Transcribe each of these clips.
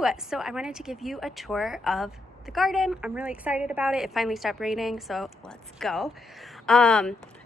Hello! So I wanted to give you a tour of the garden. I'm really excited about it. It finally stopped raining, so let's go.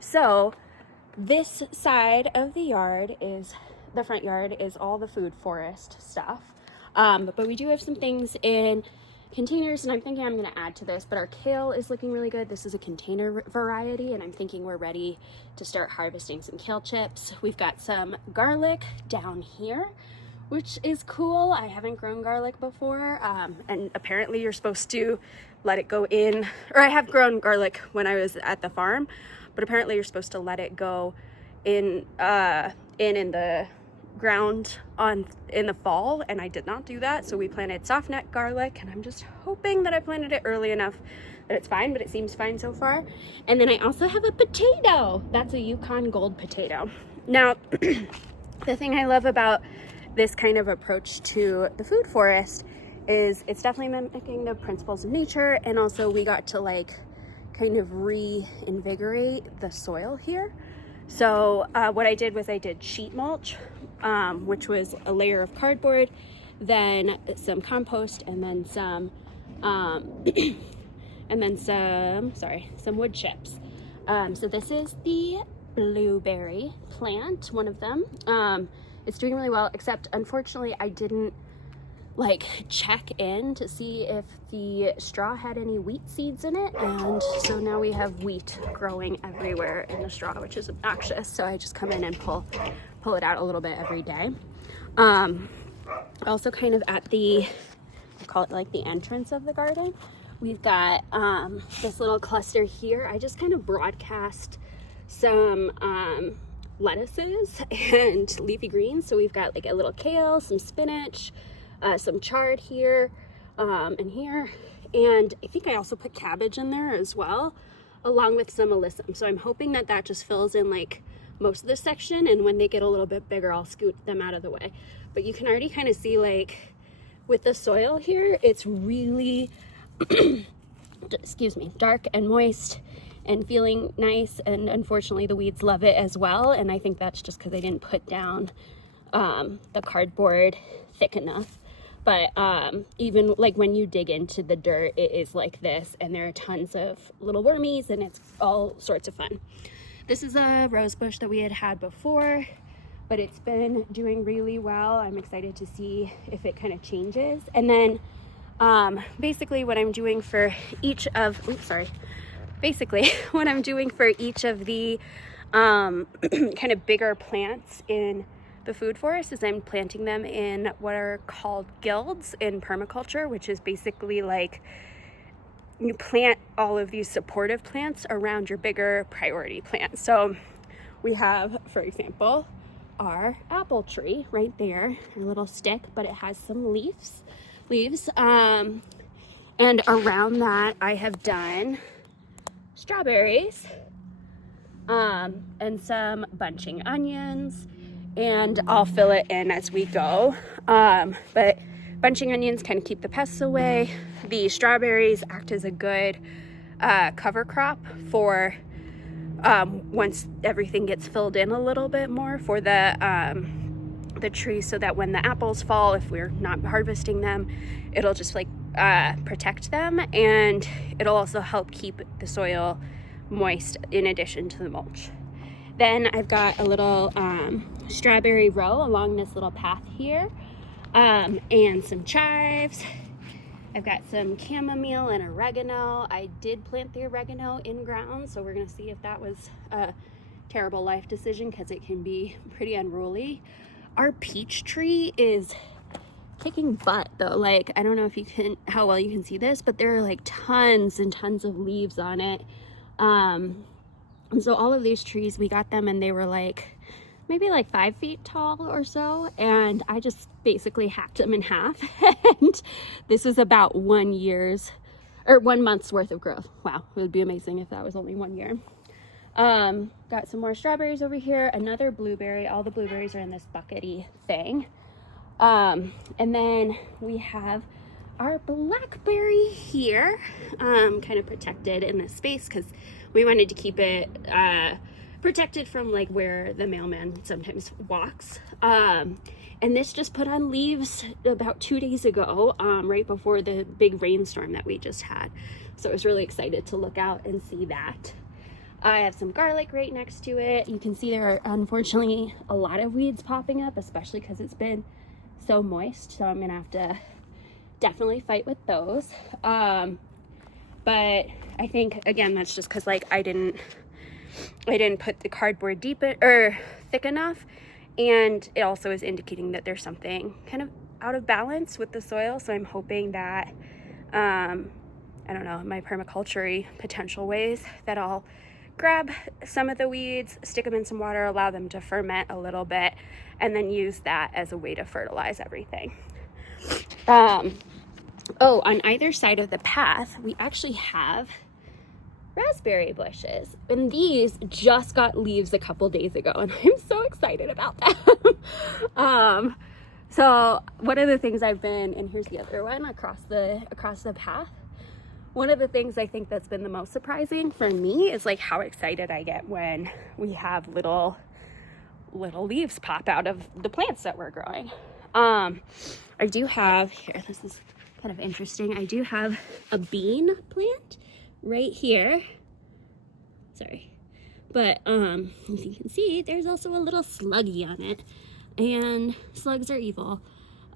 So this side of the yard is, the front yard is all the food forest stuff. But we do have some things in containers, and I'm thinking I'm going to add to this, but our kale is looking really good. This is a container variety, and I'm thinking we're ready to start harvesting some kale chips. We've got some garlic down here, which is cool. I haven't grown garlic before, and apparently you're supposed to let it go in, or I have grown garlic when I was at the farm, but apparently you're supposed to let it go in the ground in the fall, and I did not do that. So we planted soft neck garlic, and I'm just hoping that I planted it early enough that it's fine, but it seems fine so far. And then I also have a potato. That's a Yukon Gold potato. Now, the thing I love about this kind of approach to the food forest is it's definitely mimicking the principles of nature, and also we got to like kind of reinvigorate the soil here. So what I did was I did sheet mulch, which was a layer of cardboard, then some compost, and then some some wood chips. So this is the blueberry plant, one of them. It's doing really well, except unfortunately I didn't like check in to see if the straw had any wheat seeds in it, and so now we have wheat growing everywhere in the straw, which is obnoxious. So I just come in and pull it out a little bit every day. Also kind of at the, I call it like the entrance of the garden, we've got this little cluster here. I just kind of broadcast some lettuces and leafy greens. So we've got like a little kale, some spinach, some chard here and here, and I think I also put cabbage in there as well, along with some alyssum. So I'm hoping that that just fills in like most of the section, and when they get a little bit bigger I'll scoot them out of the way. But you can already kind of see, like with the soil here, it's really excuse me, dark and moist and feeling nice, and unfortunately the weeds love it as well, and I think that's just because I didn't put down the cardboard thick enough. But even like when you dig into the dirt, it is like this, and there are tons of little wormies, and it's all sorts of fun. This is a rose bush that we had before, but it's been doing really well. I'm excited to see if it kind of changes. And then basically what I'm doing for each of what I'm doing for each of the kind of bigger plants in the food forest is I'm planting them in what are called guilds in permaculture, which is basically like you plant all of these supportive plants around your bigger priority plants. So we have, for example, our apple tree right there, a little stick, but it has some leaves. And around that I have done strawberries and some bunching onions, and I'll fill it in as we go. But bunching onions kind of keep the pests away. The strawberries act as a good cover crop for once everything gets filled in a little bit more for the tree, so that when the apples fall, if we're not harvesting them, it'll just like protect them, and it'll also help keep the soil moist in addition to the mulch. Then I've got a little strawberry row along this little path here, and some chives. I've got some chamomile and oregano. I did plant the oregano in ground, so we're gonna see if that was a terrible life decision, because it can be pretty unruly. Our peach tree is kicking butt though. Like, I don't know if you can, how well you can see this, but there are like tons and tons of leaves on it. And so all of these trees, we got them and they were like maybe like 5 feet tall or so, and I just basically hacked them in half. And this is about 1 month's worth of growth. Wow, it would be amazing if that was only 1 year. Got some more strawberries over here, another blueberry. All the blueberries are in this buckety thing. And then we have our blackberry here, kind of protected in this space because we wanted to keep it protected from like where the mailman sometimes walks. And this just put on leaves about 2 days ago, right before the big rainstorm that we just had. So I was really excited to look out and see that. I have some garlic right next to it. You can see there are unfortunately a lot of weeds popping up, especially because it's been so moist. So I'm gonna have to definitely fight with those. But I think again, that's just because like I didn't put the cardboard deep or thick enough. And it also is indicating that there's something kind of out of balance with the soil. So I'm hoping that, I don't know, my permaculture-y potential ways that I'll grab some of the weeds, stick them in some water, allow them to ferment a little bit, and then use that as a way to fertilize everything. Oh, on either side of the path, we actually have raspberry bushes, and these just got leaves a couple days ago, and I'm so excited about them. So one of the things I've been, and here's the other one across the path, one of the things I think that's been the most surprising for me is like how excited I get when we have little leaves pop out of the plants that we're growing. I do have here, this is kind of interesting, I do have a bean plant right here, sorry, but as you can see, there's also a little sluggy on it, and slugs are evil.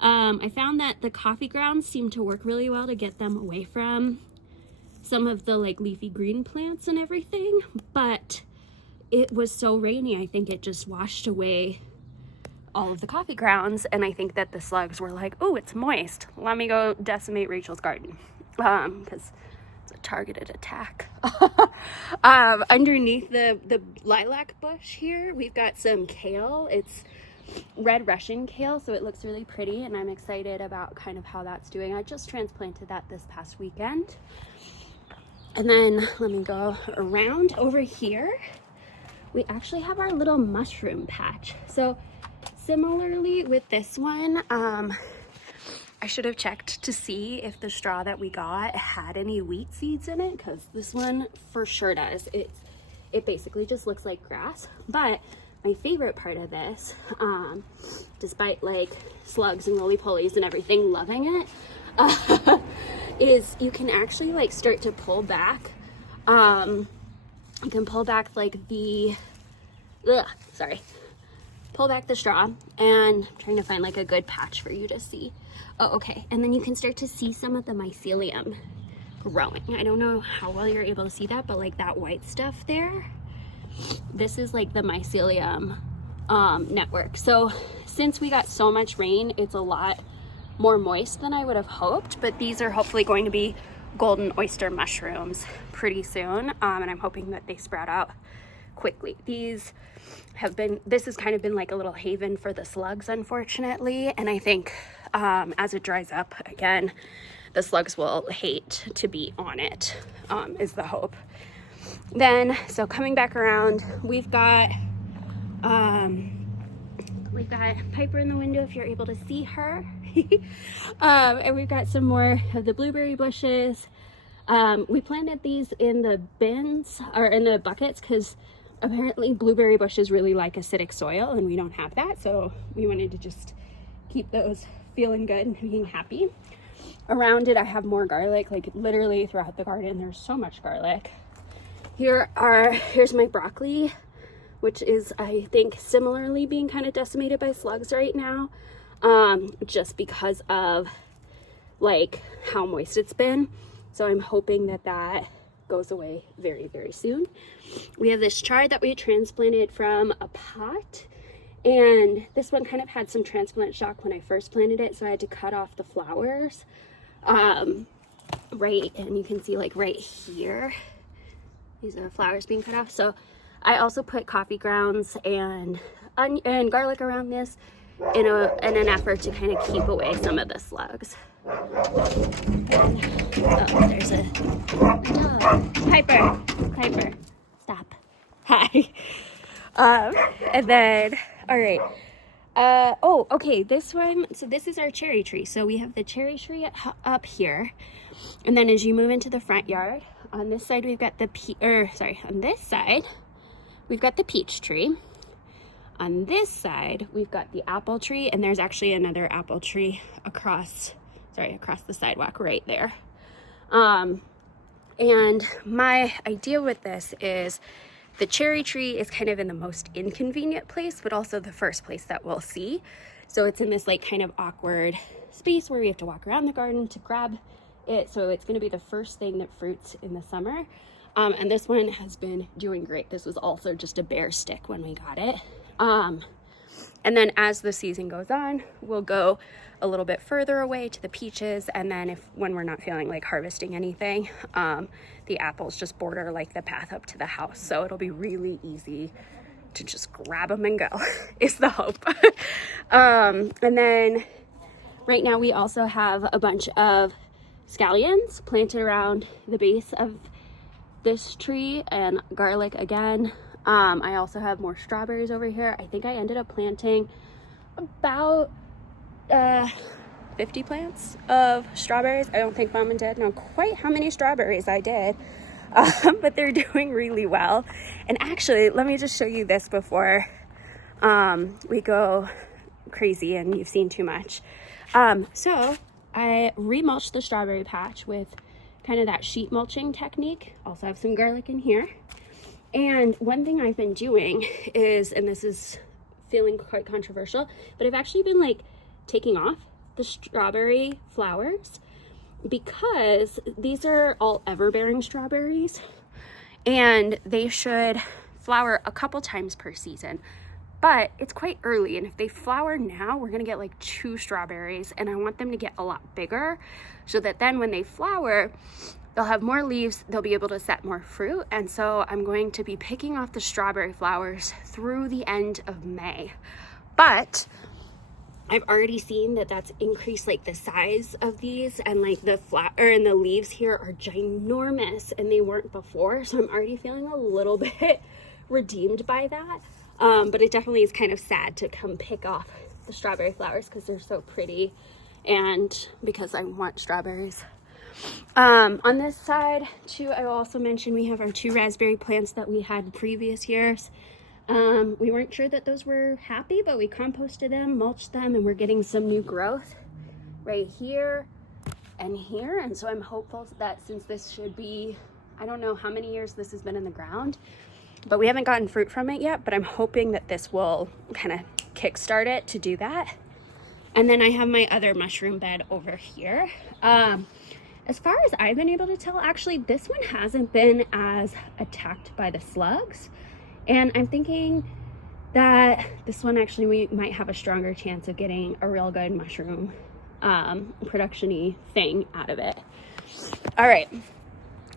I found that the coffee grounds seem to work really well to get them away from some of the like leafy green plants and everything, but it was so rainy, I think it just washed away all of the coffee grounds, and I think that the slugs were like, oh, it's moist, let me go decimate Rachel's garden, because it's a targeted attack. Underneath the lilac bush here, we've got some kale. It's red Russian kale, so it looks really pretty, and I'm excited about kind of how that's doing. I just transplanted that this past weekend. And then let me go around over here. We actually have our little mushroom patch. So similarly with this one, I should have checked to see if the straw that we got had any wheat seeds in it, because this one for sure does. It basically just looks like grass. But my favorite part of this, despite like slugs and roly-polies and everything loving it, is you can actually like start to pull back. You can pull back like pull back the straw, and I'm trying to find like a good patch for you to see. Oh, okay. And then you can start to see some of the mycelium growing. I don't know how well you're able to see that, but like that white stuff there, this is like the mycelium network. So since we got so much rain, it's a lot more moist than I would have hoped, but these are hopefully going to be golden oyster mushrooms pretty soon, and I'm hoping that they sprout out quickly. This has kind of been like a little haven for the slugs, unfortunately, and I think as it dries up again, the slugs will hate to be on it, is the hope. Then, so coming back around, we've got Piper in the window if you're able to see her. And we've got some more of the blueberry bushes. We planted these in the bins, or in the buckets, because apparently blueberry bushes really like acidic soil, and we don't have that, so we wanted to just keep those feeling good and being happy. Around it, I have more garlic, like literally throughout the garden, there's so much garlic. Here's my broccoli, which is, I think, similarly being kind of decimated by slugs right now, just because of like how moist it's been. So I'm hoping that that goes away very, very soon. We have this chard that we transplanted from a pot, and this one kind of had some transplant shock when I first planted it, so I had to cut off the flowers. Right, and you can see like right here, these are flowers being cut off. So I also put coffee grounds and garlic around this in an effort to kind of keep away some of the slugs. And, oh, there's a dog. Piper, stop. Hi. And then, all right. Oh, okay, this one, so this is our cherry tree. So we have the cherry tree up here. And then as you move into the front yard, on this side we've got on this side, we've got the peach tree. On this side, we've got the apple tree, and there's actually another apple tree across the sidewalk right there. And my idea with this is the cherry tree is kind of in the most inconvenient place, but also the first place that we'll see. So it's in this like kind of awkward space where you have to walk around the garden to grab it. So it's going to be the first thing that fruits in the summer. And this one has been doing great. This was also just a bare stick when we got it. And then as the season goes on, we'll go a little bit further away to the peaches. And then when we're not feeling like harvesting anything, the apples just border like the path up to the house. So it'll be really easy to just grab them and go is the hope. And then right now we also have a bunch of scallions planted around the base of this tree, and garlic again. I also have more strawberries over here. I think I ended up planting about 50 plants of strawberries. I don't think Mom and Dad know quite how many strawberries I did, but they're doing really well. And actually, let me just show you this before we go crazy and you've seen too much. So I remulched the strawberry patch with kind of that sheet mulching technique. Also have some garlic in here. And one thing I've been doing is, and this is feeling quite controversial, but I've actually been like taking off the strawberry flowers because these are all ever-bearing strawberries and they should flower a couple times per season. But it's quite early, and if they flower now, we're gonna get like 2 strawberries, and I want them to get a lot bigger so that then when they flower, they'll have more leaves, they'll be able to set more fruit. And so I'm going to be picking off the strawberry flowers through the end of May. But I've already seen that that's increased like the size of these, and like the flower and the leaves here are ginormous and they weren't before. So I'm already feeling a little bit redeemed by that. But it definitely is kind of sad to come pick off the strawberry flowers because they're so pretty and because I want strawberries. On this side too, I will also mention we have our 2 raspberry plants that we had previous years. We weren't sure that those were happy, but we composted them, mulched them, and we're getting some new growth right here and here. And so I'm hopeful that since this should be, I don't know how many years this has been in the ground, but we haven't gotten fruit from it yet, but I'm hoping that this will kind of kickstart it to do that. And then I have my other mushroom bed over here. As far as I've been able to tell, actually, this one hasn't been as attacked by the slugs. And I'm thinking that this one actually, we might have a stronger chance of getting a real good mushroom production-y thing out of it. All right.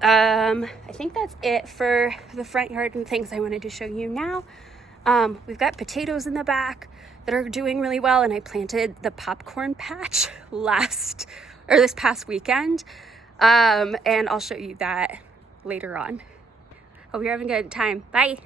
I think that's it for the front yard and things I wanted to show you now. We've got potatoes in the back that are doing really well, and I planted the popcorn patch this past weekend, and I'll show you that later on. Hope you're having a good time. Bye.